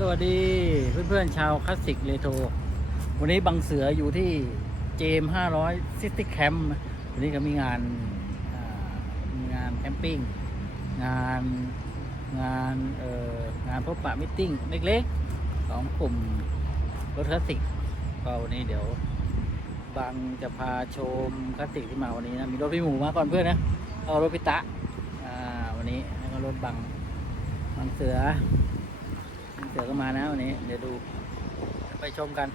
สวัสดีเพื่อนๆชาวคลาสสิกเรโทรวันนี้บังเสืออยู่ที่เจม500 City Camp วันนี้ก็มีงานางานแคมปิ้งงานงานเอ่องานพบปะมิทติ้งเล็กๆของกลุ่มรถคลาสสิกก็วันนี้เดี๋ยวบังจะพาชมคลาสสิกที่มาวันนี้นะมีรถพี่หมูมาก่อนเพื่อนนะเอารถพิตะอ่าวันนี้แล้วก็รถบังบังเสือ สือก็มานะวันนี้ เดี๋ยวดู ไปชมกัน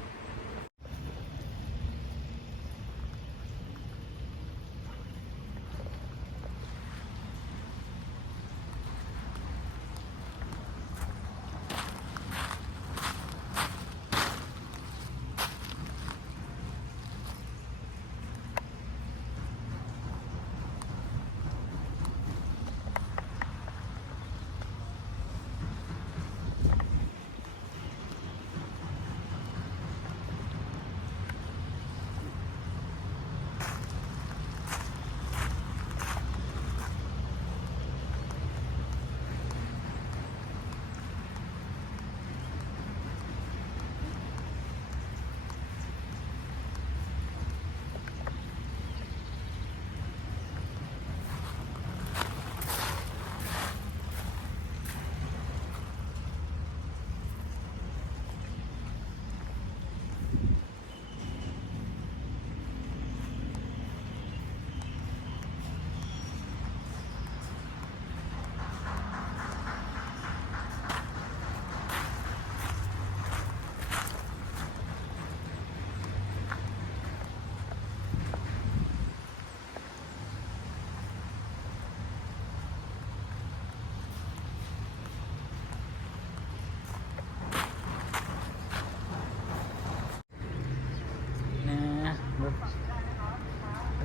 นะรถ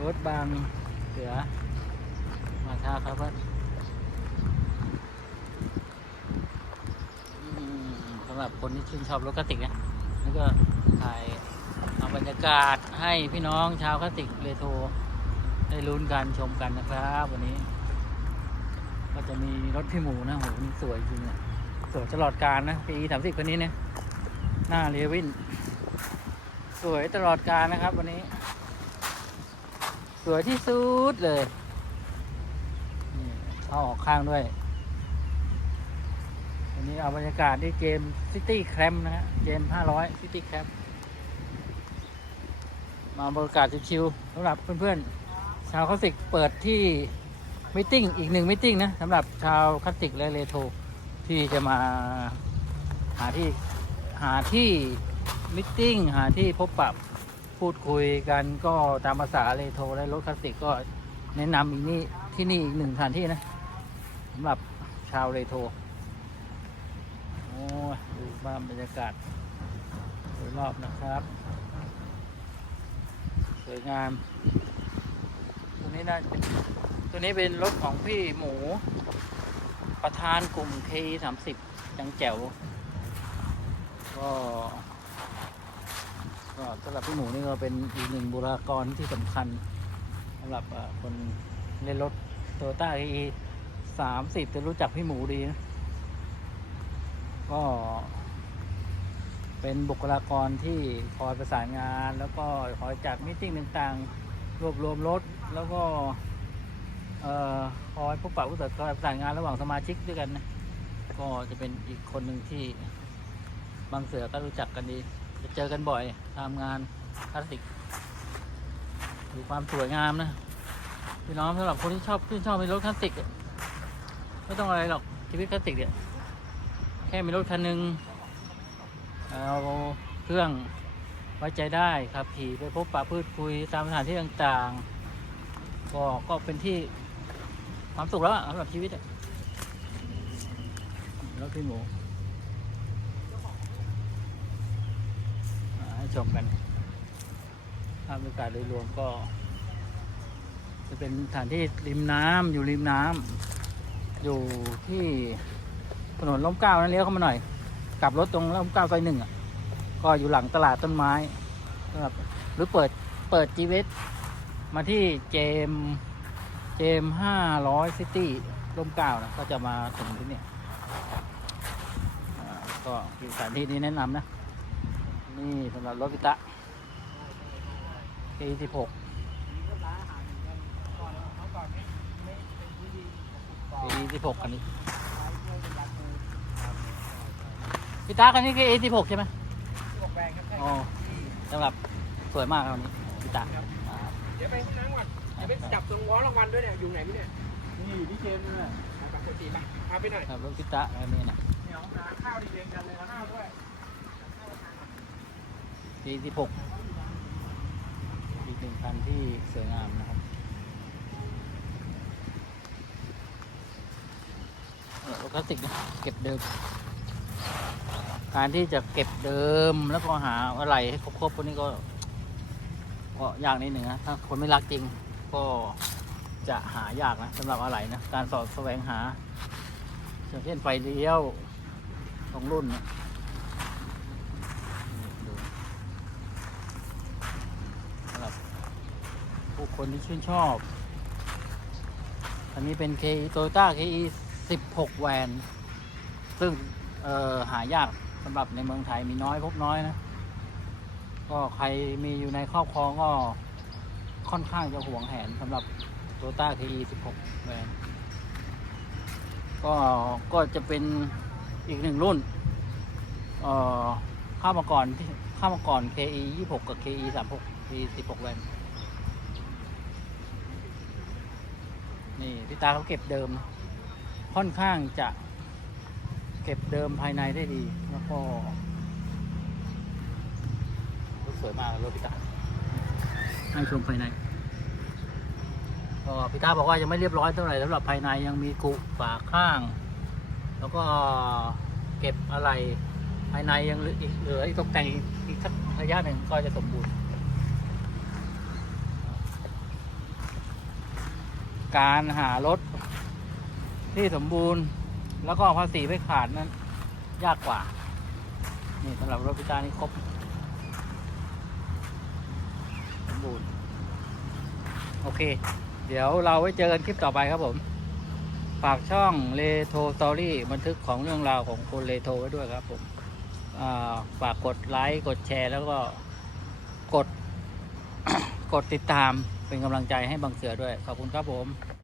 รถ บางเสือมาท่าครับเพื่อนสำหรับคนที่ชื่นชอบรถคลาสสิกนะแล้วก็ถ่ายเอาบรรยากาศให้พี่น้องชาวคลาสสิกเรโทรได้ลุ้นกันชมกันนะครับ วันนี้ ก็จะมีรถพี่หมูนะโหนี่สวยจริงอะสวยตลอดการนะปีสามสิบคนนี้เนี่ยหน้าเรวิน สวยตลอดการนะครับ วันนี้ สวยที่สุดเลยนี่เอาออกข้างด้วยวันนี้เอาบรรยากาศที่เกมซิตี้แคมป์นะฮะ เกม 500ซิตี้แคมป์มาบรรยากาศชิวๆสำหรับเพื่อนๆ ชาวคลาสสิกเปิดที่มิทติ้งอีกหนึ่งมิทติ้งนะสำหรับชาวคลาสสิกและเรโทรที่จะมาหาที่หาที่มิทติ้งหาที่พบปะ พูดคุยกันก็ตามภาษาเรโทรและรถคลาสสิกก็แนะนำอีกนี่ที่นี่อีกหนึ่งสถานที่นะสำหรับชาวเรโทโอ้ดูบ้านบรรยากาศโดยรอบนะครับ สวยงาม ตัวนี้นะตัวนี้เป็นรถของพี่หมูประธานกลุ่ม K สามสิบจังแจ๋วก็ ก็สำหรับพี่หมูนี่ก็เป็นอีกหนึ่งบุคลากรที่สำคัญสำหรับคนเล่นรถโตโยต้า K สามสิบจะรู้จักพี่หมูดีนะ ก็เป็นบุคลากรที่คอยประสานงาน แล้วก็คอยจัดมิทติ้งต่างๆ รวบรวมรถ แล้วก็เออคอยพบปะผู้ประสานงานระหว่างสมาชิกด้วยกันนะก็จะเป็นอีกคนหนึ่งที่บางเสือก็รู้จักกันดี จะเจอกันบ่อยตามงานคลาสสิกดูความสวยงามนะพี่น้องสำหรับคนที่ชอบชื่นชอบในรถคลาสสิกไม่ต้องอะไรหรอกชีวิตคลาสสิกเนี่ยแค่มีรถคันหนึ่งเอาเครื่องไว้ใจได้ครับขี่ไปพบปะพูดคุยตามสถานที่ต่างๆ ก็ก็เป็นที่ความสุขแล้วสำหรับชีวิตรถพี่หมูอ่าให้ ชมกันภาพบรรยากาศโดยรวมก็ จะเป็นสถานที่ริมน้ำอยู่ริมน้ำอยู่ที่ถนนล้มเกล้านั่นเลี้ยวเข้ามาหน่อย กลับรถตรงล้มเกล้าซอยหนึ่งอะ ก็อยู่หลังตลาดต้นไม้ครับหรือเปิดเปิดจีเวสมาที่เจมเจมห้าร้อยซิตี้ร่มเกล้านะก็จะมาถึงที่นี่ก็สถานที่นี้แนะนำนะ นี่สำหรับรถพิตะ K16 K16 คันนี้พิตะคันนี้ K16 ใช่ไหมอ๋อสำหรับสวยมากครับคันนี้พิตะครับเดี๋ยวไปห้องน้ำก่อนเดี๋ยวไปจับตรงล้อรางวัลด้วยเนี่ย อยู่ไหนไม่เนี่ยนี่พี่เจมส์นี่แหละไปปกติปะพาไปหน่อยครับรถพิตะคันนี้นะเดี๋ยวหาข้าวดีเด่นกันเลยหาข้าวด้วย K16 อีกหนึ่งคันที่สวยงามนะครับเนี่ยรถคลาสสิกนะเก็บเดิม การที่จะเก็บเดิมแล้วก็หาอะไรให้ครบๆพวกนี้ก็ก็ยากนิดหนึ่งนะถ้าคนไม่รักจริงก็จะหายากนะสำหรับอะไรนะ การสอดแสวงหาอย่างเช่นไฟเลี้ยวของรุ่นนะนี่ดูสำหรับ ผู้คนที่ชื่นชอบ อันนี้เป็น K Toyota KE 16 แวน ซึ่งหายากสำหรับในเมืองไทยมีน้อยพบน้อยนะ ก็ใครมีอยู่ในครอบครองก็ค่อนข้างจะห่วงแหนสำหรับ Toyota KE 16 แวนก็ก็จะเป็นอีกหนึ่งรุ่น เอ่อเข้ามาก่อนที่เข้ามาก่อน KE 26 กับ KE 36 KE 16แวน นี่พี่ตาเขาเก็บเดิม ค่อนข้างจะเก็บเดิมภายในได้ดี แล้วก็รถสวยมากรถพี่ตาให้ชมภายในก็พี่ตาบอกว่ายังไม่เรียบร้อยเท่าไหร่สำหรับภายในยังมีกุฝาข้าง แล้วก็เก็บอะไรภายในยังเหลืออีกตกแต่งอีกอีกสักระยะหนึ่งก็จะสมบูรณ์ การหารถที่สมบูรณ์ แล้วก็ภาษีไม่ขาดนั้น ยากกว่า นี่สำหรับรถพิจารนี่ครบ สมบูรณ์ โอเค เดี๋ยวเราไว้เจอกันคลิปต่อไปครับผม ฝากช่องเลโทสตอรี่บันทึกของเรื่องราวของคนเลโทไว้ด้วยครับผมฝากกดไลค์ กดแชร์แล้วก็กด กดติดตาม เป็นกำลังใจให้บางเสือด้วย ขอบคุณครับผม